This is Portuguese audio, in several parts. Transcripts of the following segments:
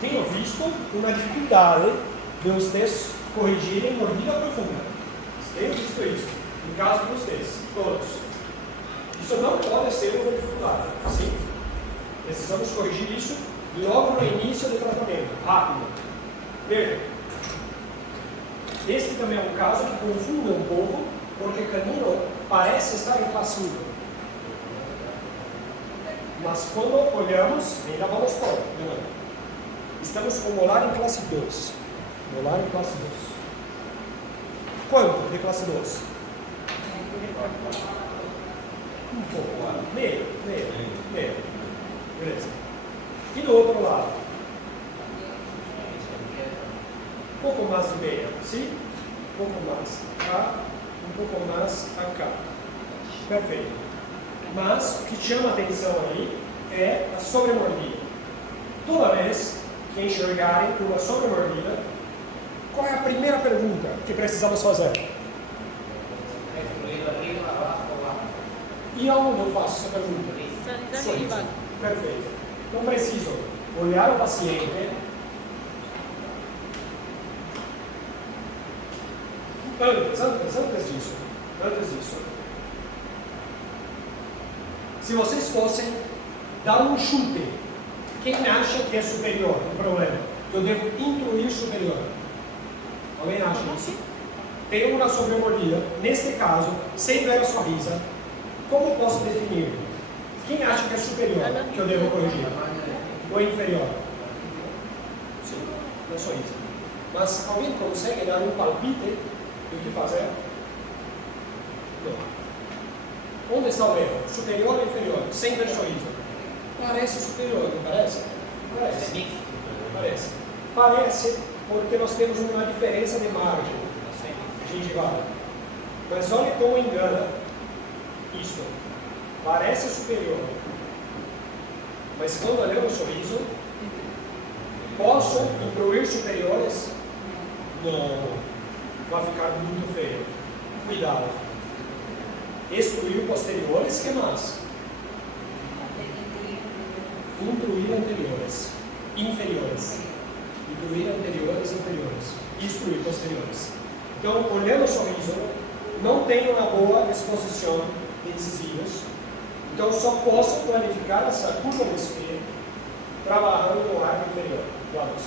tenho visto uma dificuldade de vocês corrigirem mordida profunda. Tenho visto isso. No caso de vocês, todos. Isso não pode ser uma dificuldade. Sim? Precisamos corrigir isso logo no início do tratamento. Rápido. Veja. Este também é um caso que confunde um pouco, porque o canino parece estar em classe 1. Mas quando olhamos, ainda vamos por. Estamos com molar em classe 2. Molar em classe 2. Quanto de classe 2? Um pouco. Meio. Beleza. E do outro lado? Um pouco mais de meia. Sim? Um pouco mais. Cá. Um pouco mais cá. Perfeito. Mas o que chama a atenção aí é a sobremordida. Toda vez que enxergarem uma sobremordida, qual é a primeira pergunta que precisamos fazer? E aonde eu faço essa pergunta? Perfeito. Então preciso olhar o paciente. Antes disso. Se vocês fossem dar um chute, quem acha que é superior? Um problema. Que eu devo incluir superior. Alguém acha isso? Tem uma sobremordida. Neste caso, sem ver a sua risa, como posso definir? Quem acha que é superior que eu devo corrigir? Ou inferior? Sim, não só isso. Mas alguém consegue dar um palpite do que fazer? Não. Onde está o erro? Superior ou inferior? Sem ver sorriso. Parece superior, não parece? Parece porque nós temos uma diferença de margem gengival. Mas olha como engana isso. Parece superior. Mas quando olhamos o sorriso, posso incluir superiores? Não. Vai ficar muito feio. Cuidado. Excluir posteriores, que mais? Incluir anteriores. Inferiores. Incluir anteriores, inferiores. Excluir posteriores. Então, olhando o sorriso, não tenho uma boa exposição de incisivos. Então, só posso planificar essa curva do espelho trabalhando no arco inferior. Vamos.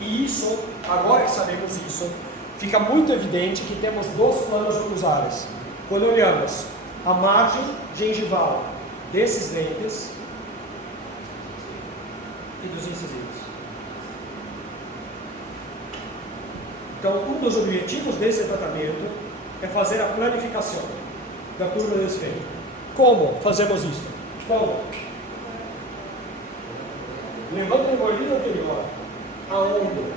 E isso, agora que sabemos isso, fica muito evidente que temos dois planos oclusais. Quando olhamos a margem gengival desses dentes e dos incisivos. Então, um dos objetivos desse tratamento é fazer a planificação da curva do espelho. Como fazemos isso? Como? Levanta a mordida anterior. Aonde?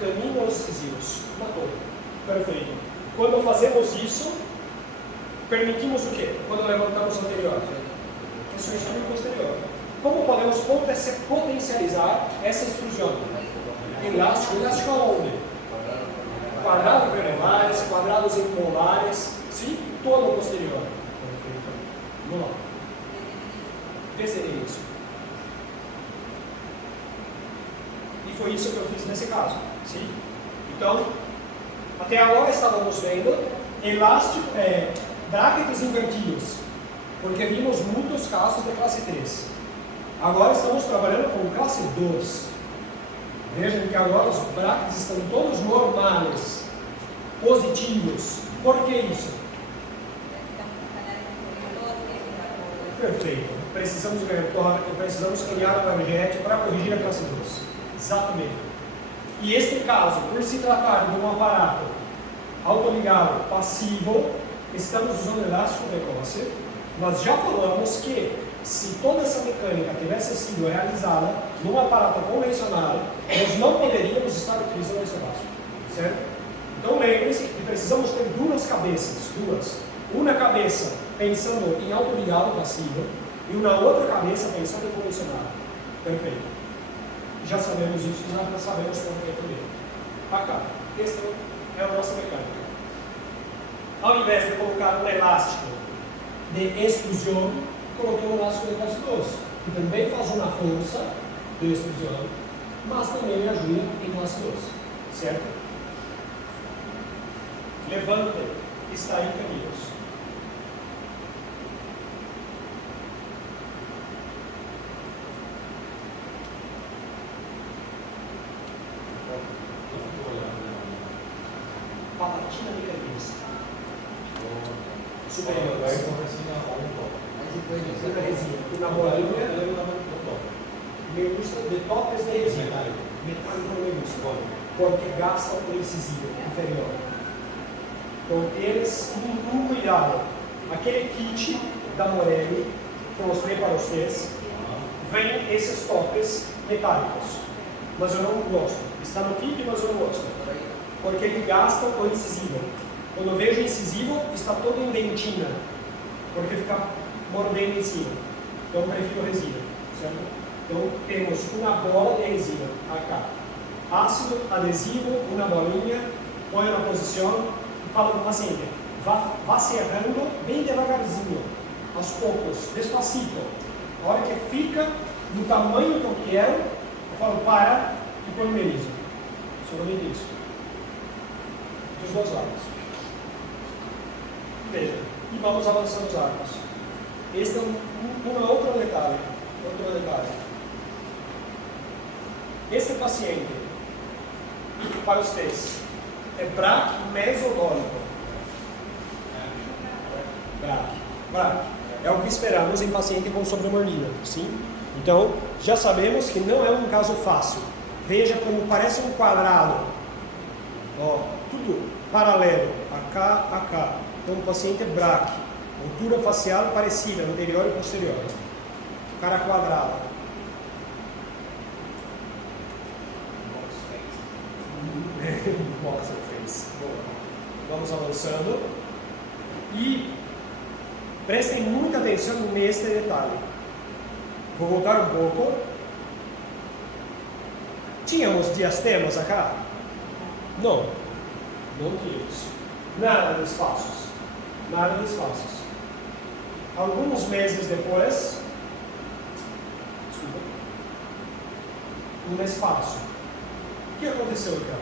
Canino incisivos. Matou. Perfeito. Quando fazemos isso, permitimos o quê? Quando levantamos o anterior? Extrusão posterior. Como podemos potencializar essa extrusão? Elástico aonde? Quadrados premolares, quadrados imolares, sim? Todo posterior. Perfeito. Vamos lá. O que seria isso? E foi isso que eu fiz nesse caso. Sim? Então, até agora estávamos vendo bráquetes invertidos, porque vimos muitos casos de classe 3. Agora estamos trabalhando com classe 2. Vejam que agora os bráquetes estão todos normais, positivos. Por que isso? Perfeito. Precisamos criar uma rejete para corrigir a classe 2. Exatamente. E este caso, por se tratar de um aparato autoligado passivo, estamos usando elástico precoce. Nós já falamos que se toda essa mecânica tivesse sido realizada num aparato convencional, nós não poderíamos estar utilizando esse elástico. Certo? Então lembre-se que precisamos ter duas cabeças. Uma cabeça pensando em autoligado passivo e uma outra cabeça pensando em convencional. Perfeito. Já sabemos isso, já sabemos como é também. Acá. Essa é a nossa mecânica. Ao invés de colocar um elástico de extrusão, coloquei um elástico de classe 2, que também faz uma força de extrusão, mas também me ajuda em classe 2, certo? Levante, está em caminhos. Palatina de caminhos. Superior. Una bolinha me gusta de topes de resina. Metálico não me gusta, porque gasta o incisivo inferior. Então, eles, um cuidado. Aquele kit da Morelli, que eu mostrei para vocês, vem esses topes metálicos. Mas eu não gosto. Está no kit, mas eu não gosto. Porque ele gasta o incisivo. Quando eu vejo incisivo, está todo em dentina. Porque fica mordendo em cima. Então eu prefiro resina, certo? Então temos uma bola de resina, AK. Ácido, adesivo, uma bolinha, põe na posição e fala para o paciente, vá cerrando bem devagarzinho, aos poucos, despacito. A hora que fica no tamanho que eu quero, eu falo para e polimerizo. Somente isso. Dos dois lados. Veja, e vamos avançando os arcos. Este é outro detalhe. Este paciente, para vocês, é BRAC mesodônico. BRAC. É o que esperamos em paciente com sobremordida, sim? Então, já sabemos que não é um caso fácil. Veja como parece um quadrado. Ó, tudo paralelo, AK. Então, o paciente é BRAC. Altura facial parecida, anterior e posterior. Cara quadrada. Boxer face. Vamos avançando. E prestem muita atenção neste detalhe. Vou voltar um pouco. Tínhamos diastemas acá? Não tínhamos. Nada de espaços. Alguns meses depois, um espaço. O que aconteceu aqui?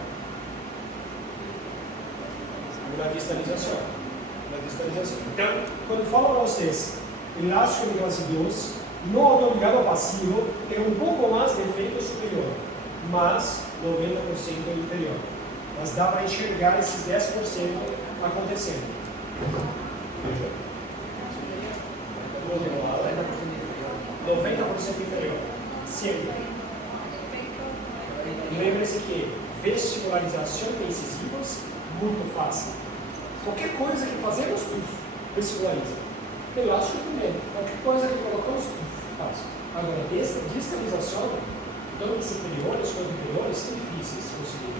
Uma distalização. Então, quando eu falo para vocês, elástico de classe 2, no autoligado passivo, tem um pouco mais de efeito superior, mas 90% inferior. Mas dá para enxergar esses 10% acontecendo. Veja. 90% inferior. Sempre. Lembre-se que vestibularização de incisivos, muito fácil. Qualquer coisa que fazemos, vestibulariza. Elástico também. Qualquer coisa que colocamos, faz. Agora, distalização, tanto superiores quanto inferiores, são difíceis de conseguir.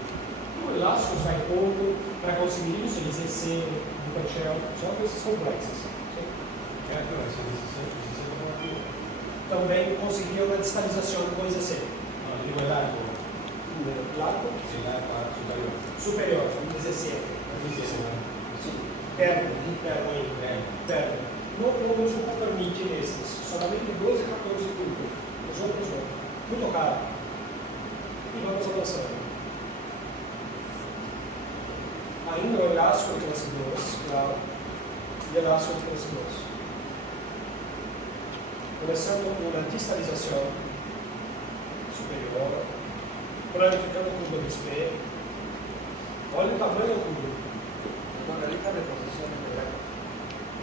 O elástico vai pouco para conseguir isso, ICC, Ducachel, são coisas complexas. Também conseguiu uma distalização com ICC. Superior, ICC. Interno. Não nos permite nesses, somente 12 e 14 grupos. Os outros não. Muito caro. E vamos avançando. Ainda o elástico de classe 2, claro, e elástico de classe 2. Começando com uma distalização superior, planificando o curva do espelho. Olha o tamanho do curva. Realiza reposición en el arco.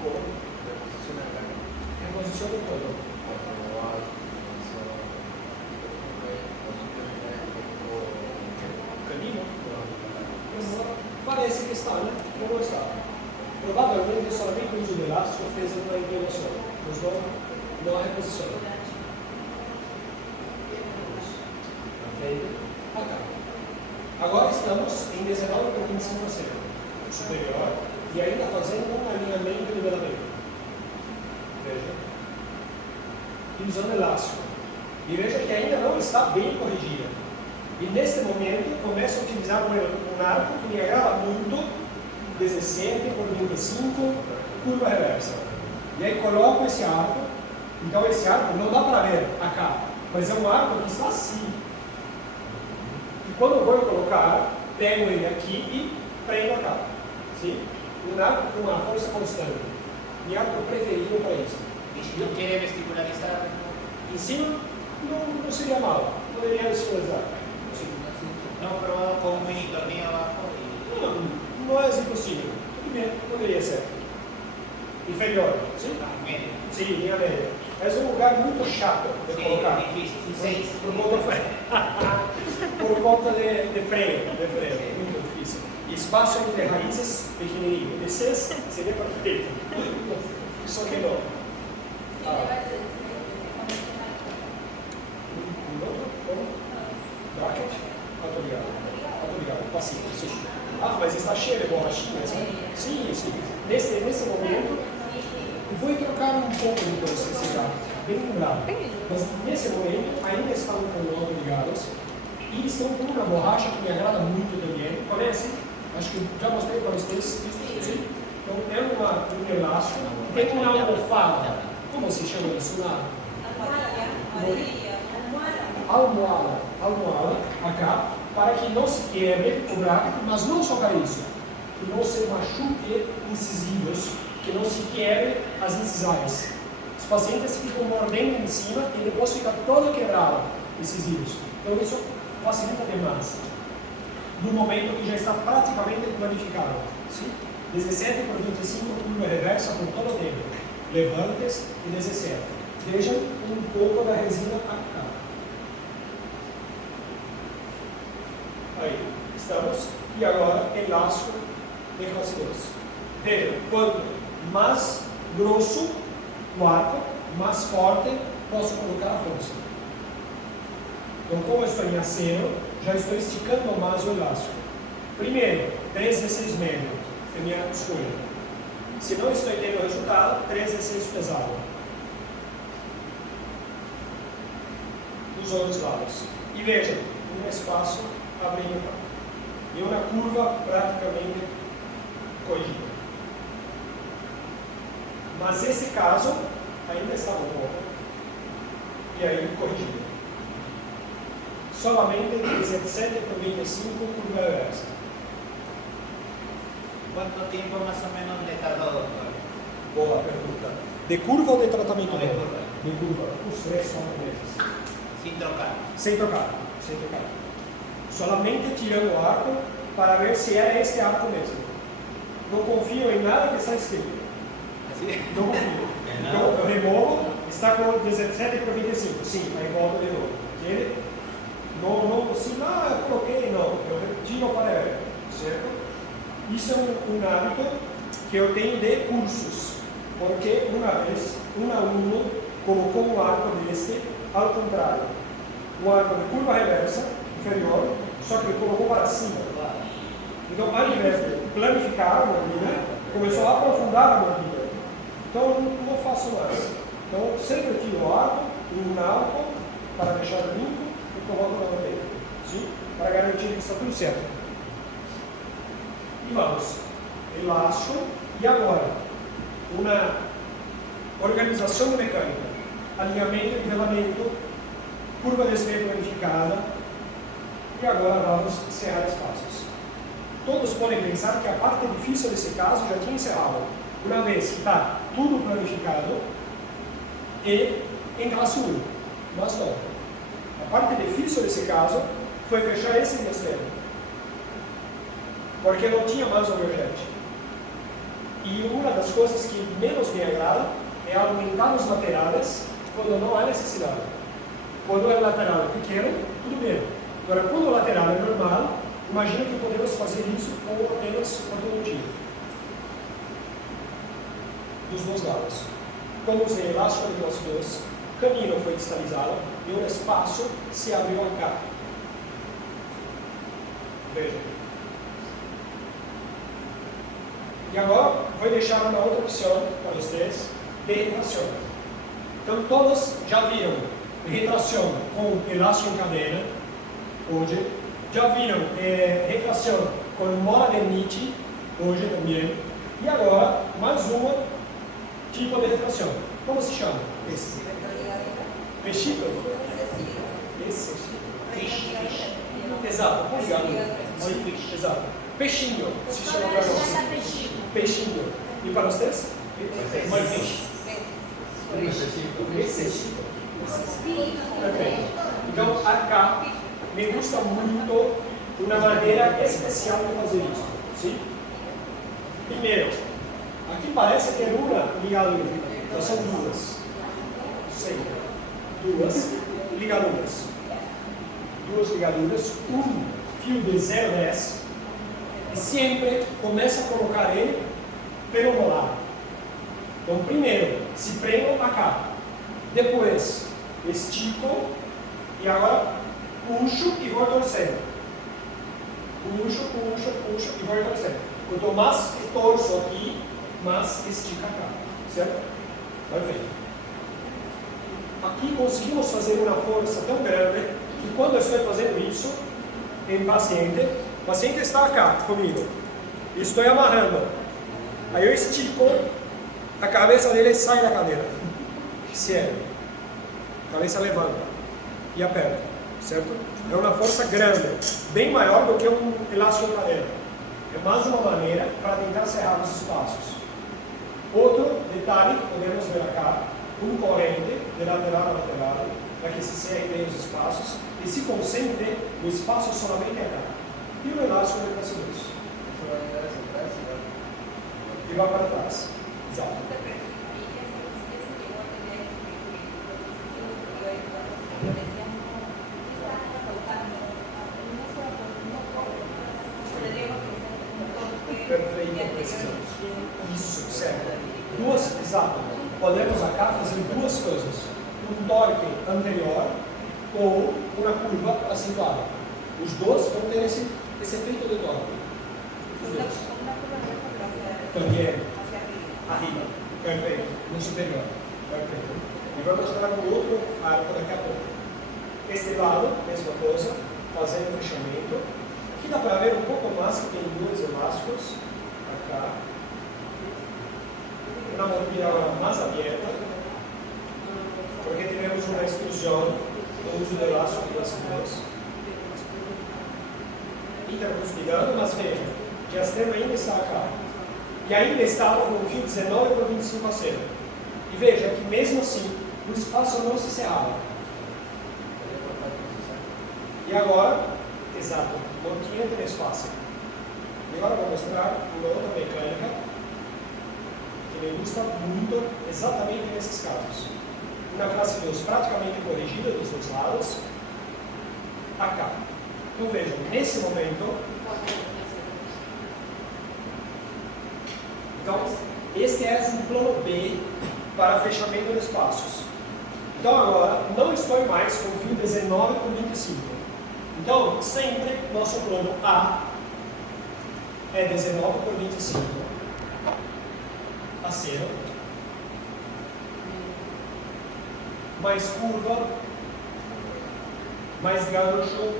¿Cómo? Reposición en el arco. Reposición de todo. Canino? Parece que está, né? Não está. Provavelmente somente o uso do elástico fez uma inclinação, mas não a reposição. Acá. Agora estamos em 19,25%. Superior e ainda fazendo um alinhamento e nivelamento. Veja. E usando elástico. E veja que ainda não está bem corrigida. E nesse momento começo a utilizar um arco que me agrada muito, 17 por 25, curva reversa. E aí coloco esse arco Então esse arco não dá para ver acá, mas é um arco que está assim. E quando eu vou colocar, pego ele aqui e prendo acá. Sim? Um arco com uma força constante. Meu arco preferido para isso. E se não quer vesticularizar? Em cima, não seria mal. Poderia visualizar. Não provado com um mini torninho abaixo e... Não é impossível. Tudo bem, poderia ser. Inferior, sim? Médio. Sim, linha média. Mas é um lugar muito chato de Sim, colocar. difícil. 6. Por conta de freio, muito difícil. E espaço entre raízes pequenininho. De 6 seria perfeito. Só que não. Bracket? Obrigado. Passivo, sim. Mas está cheio de borrachinhas, né? Sim. Nesse momento, eu vou trocar um pouco depois esse gato, bem lembrado. Mas nesse momento, ainda estão com o outro ligados e estão com uma borracha que me agrada muito também. Conhece? Acho que já mostrei para vocês. Sim. Então, é um elástico, tem uma almofada. Como se chama isso? Almohada, acá, para que não se quebre o bracket, mas não só para isso, que não se machuque incisivos, que não se quebre as incisais. Os pacientes ficam mordendo em cima e depois fica todo quebrado, incisivos. Então isso facilita demais. No momento que já está praticamente planificado. Sim? 17 por 25 curva reversa por todo o tempo. Levantes e 17. Vejam um pouco da resina acá. Aí, estamos. E agora, elástico de rascunhos. Vejam, quanto mais grosso o arco, mais forte posso colocar a força. Então, como eu estou em aceno, já estou esticando mais o elástico. Primeiro, 3/16 médio, é a minha escolha. Se não estou tendo resultado, 3/16 pesado. Dos outros lados. E vejam, um espaço abrindo e uma curva praticamente corrigida. Mas esse caso ainda estava um pouco e aí corrigido. Solamente 17 por 25 curva reversa. Quanto tempo mais ou menos le tardou, doutor? Boa pergunta. De curva ou de tratamento? Não, de curva. De curva. Os 3 são meses. Sem trocar. Sem trocar. Solamente tirando o arco para ver se é este arco mesmo. Não confio em nada que está escrito. Assim? Não confio. Então eu removo, está com 17 por 25. Sim, aí volto de novo. Ele não, se não, eu coloquei, não. Eu retiro para ver. Certo? Isso é um hábito que eu tenho de cursos. Porque uma vez, um aluno colocou um arco desse ao contrário. Um arco de curva reversa, inferior, só que ele colocou para cima. Então, ao invés de planificar a mordida, começou a aprofundar a mordida. Então, eu não faço mais. Então, sempre tiro o arco, um álcool, para deixar limpo e coloco novamente. Sim? Para garantir que está tudo certo. E vamos. Elástico. E agora, uma organização mecânica. Alinhamento e nivelamento, curva de desvio planificada. E agora vamos encerrar os passos. Todos podem pensar que a parte difícil desse caso já tinha encerrado. Uma vez que está tudo planificado e em classe 1. Mas não. A parte difícil desse caso foi fechar esse extremo. Porque não tinha mais overjet. E uma das coisas que menos me agrada é aumentar os laterais quando não há necessidade. Quando é lateral pequeno, tudo bem. Agora, quando o lateral é normal, imagina que podemos fazer isso com apenas ortodontia. Dos dois lados. Quando usei elástico de classe 2, o canino foi distalizado e o espaço se abriu acá. Veja. E agora, vou deixar uma outra opção para vocês de retração. Então, todos já viram retração com elástico em cadeira, hoje. Já viram retração com mola de Nietzsche, hoje também. E agora, mais uma tipo de retração. Como se chama? Esse. Peixito? Esse. Fish. Exato, com ligadura. Muy fish. Exato. Peixinho, se chama para nós. Peixinho. E para vocês? Muy fish. Necessito. Perfeito. Então, acá me gusta muito uma maneira especial de fazer isso. Sim? Primeiro, aqui parece ter uma ligadura, mas são duas. Sempre. Duas ligaduras. Duas ligaduras, um fio de 0,10 e sempre começa a colocar ele pelo lado. Então, primeiro, se prendam acá. Depois, estico e agora puxo e vou torcendo. Puxo e vou torcendo. Quanto mais torço aqui, mais estica acá. Certo? Perfeito. Aqui conseguimos fazer uma força tão grande que quando eu estou fazendo isso, em o paciente está acá comigo. Estou amarrando. Aí eu estico, a cabeça dele sai da cadeira. Sério. A cabeça levanta e aperta, certo? É uma força grande, bem maior do que um elástico cadeira. É mais uma maneira para tentar cerrar os espaços. Outro detalhe que podemos ver acá, um corrente de lateral a lateral, para que se cerre bem os espaços e se concentre no espaço somente acá. E o elástico de crescimento. E vai para trás. Exato. Perfeito, precisamos. Isso, certo. Exato. Podemos acá fazer duas coisas. Um torque anterior ou uma curva acentuada. Os dois vão ter esse efeito de torque. Os dois. Também. Arriba. Perfeito. No superior. Perfeito. E vou mostrar um outro arco daqui a pouco. Este lado, mesma coisa, fazendo o fechamento. Aqui dá para ver um pouco mais que tem dois elásticos. Acá. Uma mordida mais aberta. Porque tivemos uma extrusão do uso do elástico das duas. Intercuspidando, mas veja, o diastema ainda está acá. E ainda estava com o fio 19 por 25 a 0. E veja que mesmo assim, o espaço não se cerrava. E agora, exato, montinha de espaço. E agora vou mostrar uma outra mecânica que me gusta muito exatamente nesses casos. Uma classe 2 praticamente corrigida dos dois lados. Acá. Então vejam, nesse momento. Então, este é um plano B para fechamento de espaços. Então agora, não estou mais com o fio 19 por 25. Então, sempre nosso plano A é 19 por 25 a 0. Mais curva, mais gancho,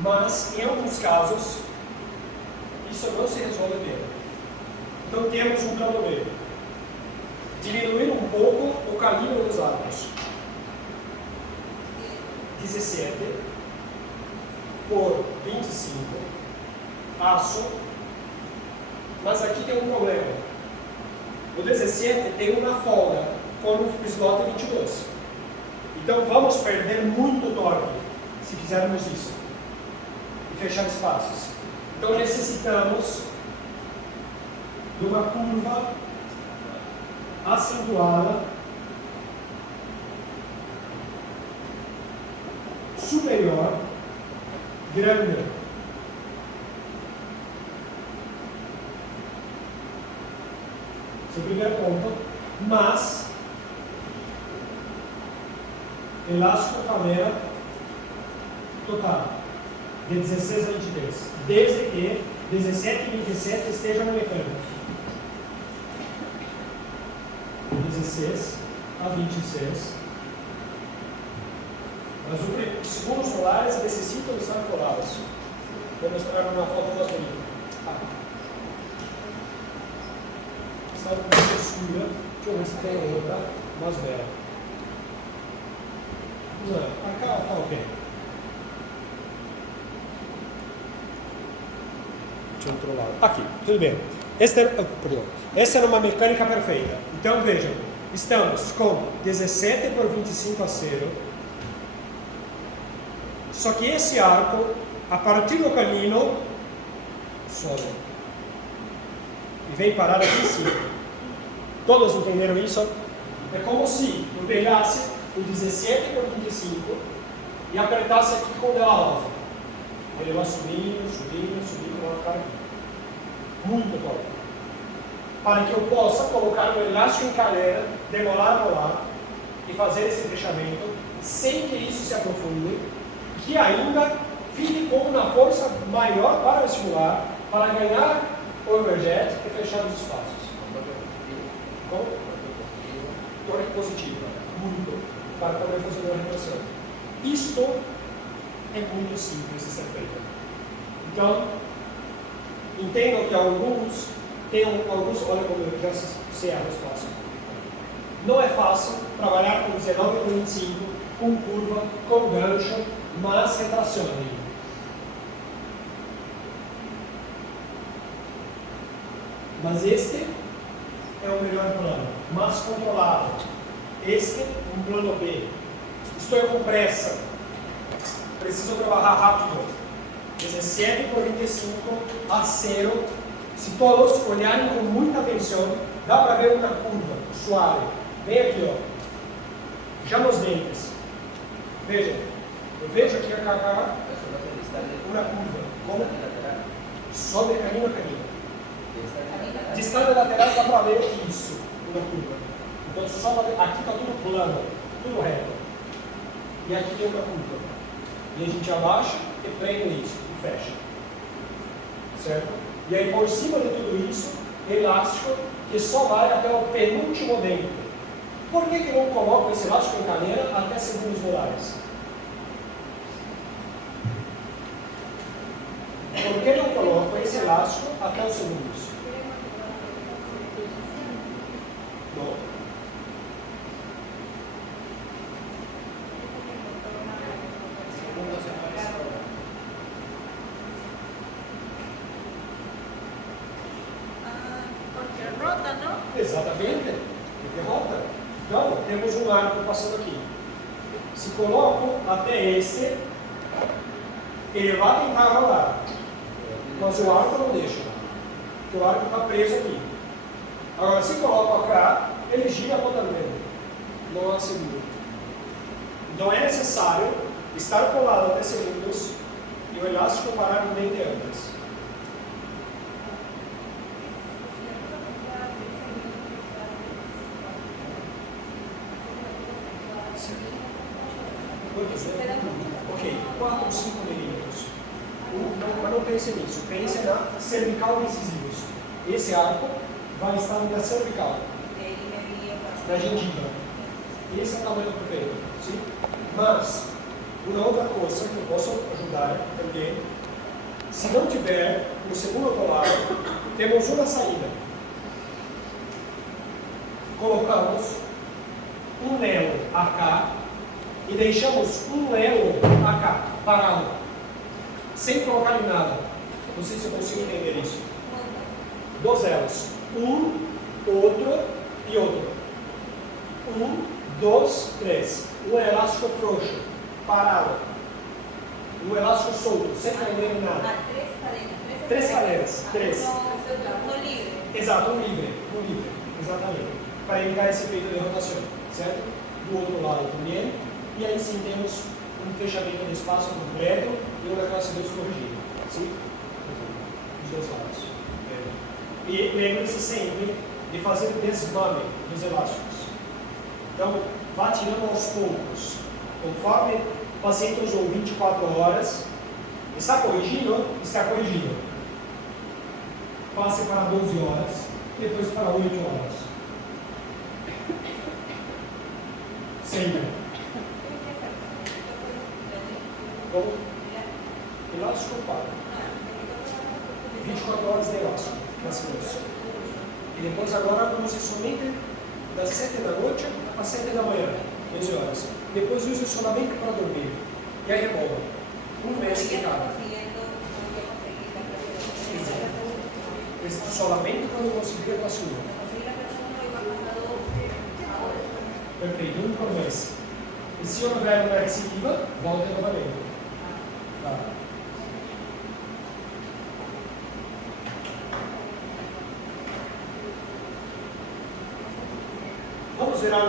mas em alguns casos isso não se resolve bem. Então temos um plano B. Diminuir um pouco o calibre dos arcos. 17 por 25 aço, mas aqui tem um problema. O 17 tem uma folga com o slot 22. Então vamos perder muito torque se fizermos isso e fechar espaços. Então necessitamos de uma curva acentuada superior grande. Esse é o primeiro ponto, mas elástico câmera total de 16 a 23, desde que 17 e 27 estejam no mecânico. 16 a 26. Mas os segundos solares necessitam estar colados. Vou mostrar uma foto mais bonita. está com uma textura. Deixa eu ver se tem outra mais bela. Não, cá tá ok. Deixa eu controlar. Aqui, tudo bem. Essa era uma mecânica perfeita. Então vejam, estamos com 17 por 25 acero. Só que esse arco, a partir do caminho, sobe. E vem parar aqui em cima. Todos entenderam isso? É como se eu pegasse o 17 por 25 e apertasse aqui com o de la rosa. Ele vai subindo, subindo, subindo, vai ficar aqui. Muito top. Para que eu possa colocar um elástico em calera, demolar, molar e fazer esse fechamento sem que isso se aprofunde, que ainda fique com uma força maior para o vestibular, para ganhar o overjet e fechar os espaços. Com torque positiva, muito, para poder fazer uma retração. Isto é muito simples de ser feito. Então, entendo que alguns, olha como eu já sei a resposta. Não é fácil trabalhar com 19 por 25, com curva, com gancho, mas retraciona. Mas este é o melhor plano, mais controlado. Este é um plano B. Estou com pressa. Preciso trabalhar rápido. 17 por 25 acero. Se todos olharem com muita atenção, dá para ver uma curva suave. Vem aqui, ó. Já nos dentes. Veja. Eu vejo aqui uma curva. Como? Sobe caminho a caminho. Distância lateral dá para ver isso, uma curva. Então só aqui está tudo plano, tudo reto. E aqui tem uma curva. E a gente abaixa e prende isso e fecha. Certo? E aí por cima de tudo isso, elástico que só vai até o penúltimo dente. Por que eu não coloco esse elástico em cadeira até segundos molares? Por que não coloco esse elástico até os segundos? Não. Porque rota, não? Exatamente, porque rota. Então, temos um arco passando aqui. Se coloco até esse, ele vai tentar rolar. Mas o arco não deixa. Porque o arco está preso aqui. Agora, se coloco cá, ele gira totalmente. Não há seguro. Então é necessário estar colado até segundos e o elástico parar no dente antes. Ok, 4 ou 5 milímetros. Mas não pense nisso, pense na cervical incisivos. Esse arco vai estar na cervical, na gengiva. Esse é o tamanho perfeito. Sim? Mas, uma outra coisa que eu posso ajudar também, se não tiver no segundo outro lado, temos uma saída. Colocamos um elo AK e deixamos um elo AK parado, sem colocar em nada. Não sei se eu consigo entender isso. 2 elos, um, outro e outro. 1, 2, 3. Um elástico frouxo, parado. Um elástico solto, sem prender em nada. 3 cadeiras. 3. No livre. Exato, um livre. Exatamente. Para evitar esse efeito de rotação, certo? Do outro lado também. E aí sim temos um fechamento de espaço completo e uma classe 2 corrigida. Sim? Dos dois lados. E lembre-se sempre de fazer o desmame dos elásticos. Então, vá tirando aos poucos. Conforme o paciente usou 24 horas, está corrigindo? Está corrigido. Passe para 12 horas, depois para 8 horas. Sempre. Como? Elástico para. 24 horas de elástico. E depois agora vamos ir somente das 7 da noite às 7 da manhã, 11 horas. Depois usa solamente para dormir. E aí remola. Um mês de cada. Solamente quando conseguir a classe 1. Perfeito, um por mês. E se houver uma recidiva, volte novamente. Tá. Vamos virar